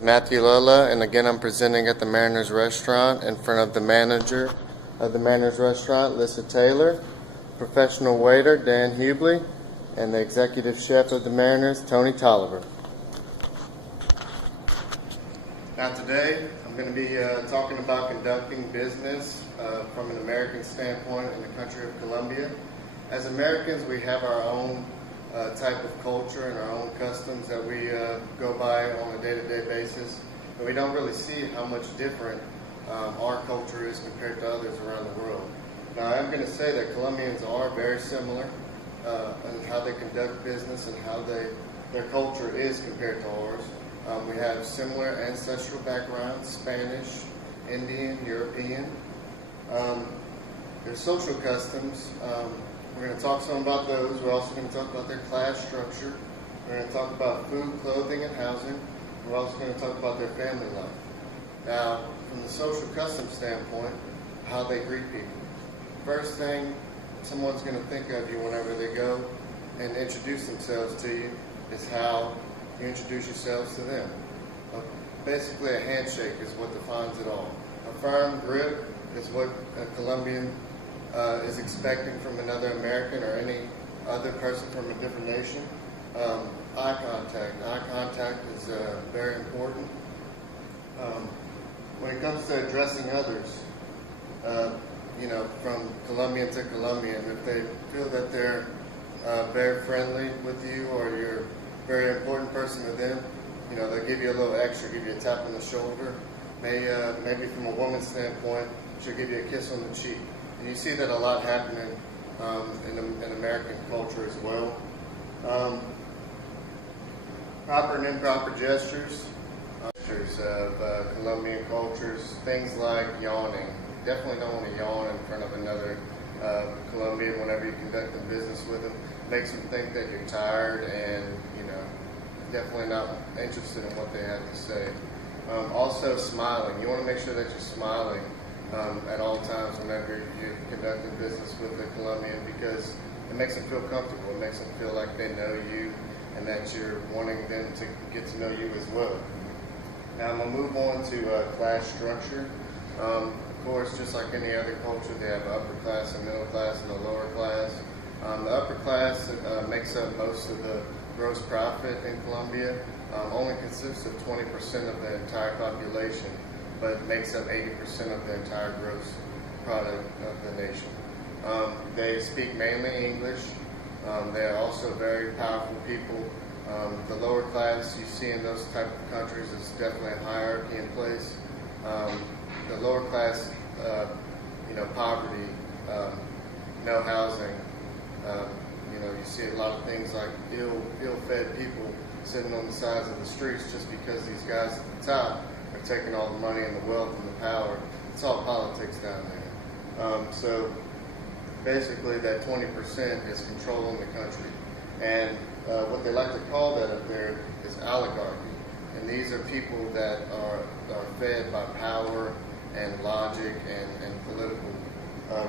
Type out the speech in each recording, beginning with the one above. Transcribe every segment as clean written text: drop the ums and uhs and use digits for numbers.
Matthew Lilla, and again I'm presenting at the Mariners Restaurant in front of the manager of the Mariners Restaurant, Lissa Taylor, professional waiter, Dan Hubley, and the executive chef of the Mariners, Tony Tolliver. Now today I'm going to be talking about conducting business from an American standpoint in the country of Colombia. As Americans, we have our own type of culture and our own customs that we go by on a day-to-day basis, and we don't really see how much different our culture is compared to others around the world. Now, I'm going to say that Colombians are very similar in how they conduct business and how their culture is compared to ours. We have similar ancestral backgrounds: Spanish, Indian, European. Their social customs. We're going to talk some about those. We're also going to talk about their class structure. We're going to talk about food, clothing, and housing. We're also going to talk about their family life. Now, from the social custom standpoint, how they greet people. First thing someone's going to think of you whenever they go and introduce themselves to you is how you introduce yourselves to them. Basically, a handshake is what defines it all. A firm grip is what a Colombian is expecting from another American or any other person from a different nation. Eye contact is very important. When it comes to addressing others, from Colombian to Colombian, if they feel that they're very friendly with you or you're a very important person to them, they'll give you a little extra, give you a tap on the shoulder. Maybe from a woman's standpoint, she'll give you a kiss on the cheek. And you see that a lot happening in American culture as well. Proper and improper gestures of Colombian cultures, things like yawning. Definitely don't want to yawn in front of another Colombian whenever you're conducting business with them. Makes them think that you're tired and, definitely not interested in what they have to say. Also, smiling. You want to make sure that you're smiling at all times whenever you're conducting business with a Colombian, because it makes them feel comfortable. It makes them feel like they know you and that you're wanting them to get to know you as well. Now I'm going to move on to class structure. Of course, just like any other culture, they have an upper class, a middle class, and a lower class. The upper class makes up most of the gross profit in Colombia. Only consists of 20% of the entire population, but makes up 80% of the entire gross product of the nation. They speak mainly English. They are also very powerful people. The lower class you see in those type of countries is definitely a hierarchy in place. The lower class, poverty, no housing. You see a lot of things like ill-fed people sitting on the sides of the streets just because these guys at the top are taking all the money and the wealth and the power. It's all politics down there. So basically that 20% is controlling the country. And what they like to call that up there is oligarchy. And these are people that are fed by power and logic and political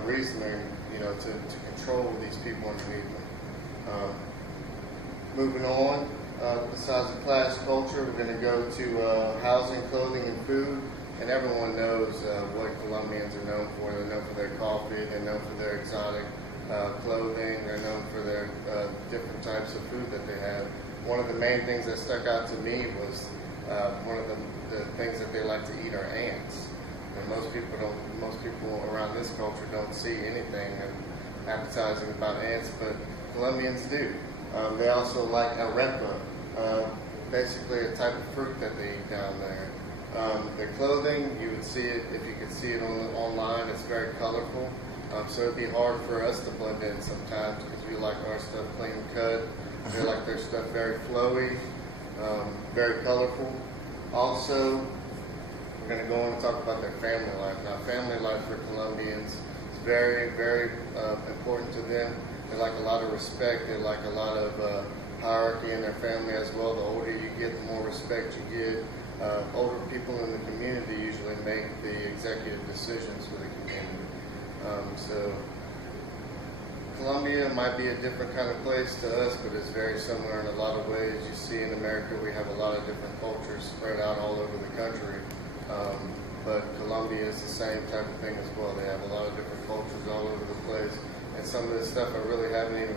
reasoning, to control these people underneath them. Moving on, besides the class culture, we're going to go to housing, clothing, and food. And everyone knows what Colombians are known for. They're known for their coffee, they're known for their exotic clothing, they're known for their different types of food that they have. One of the main things that stuck out to me was one of the things that they like to eat are ants. And most people around this culture don't see anything appetizing about ants, but Colombians do. They also like arepa, basically a type of fruit that they eat down there. Their clothing, you would see it, if you could see it online, it's very colorful. So it'd be hard for us to blend in sometimes because we like our stuff clean cut. They like their stuff very flowy, very colorful. Also, we're going to go on and talk about their family life. Now, family life for Colombians is very, very important to them. They like a lot of respect. They like a lot of hierarchy in their family as well. The older you get, the more respect you get. Older people in the community usually make the executive decisions for the community. So Colombia might be a different kind of place to us, but it's very similar in a lot of ways. You see in America we have a lot of different cultures spread out all over the country, but Colombia is the same type of thing as well. They have a lot of different cultures all over the place, and some of this stuff I really haven't even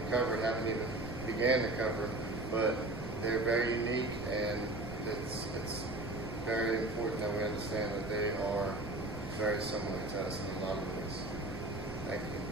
began to cover, but they're very unique, and it's very important that we understand that they are very similar to us in a lot of ways. Thank you.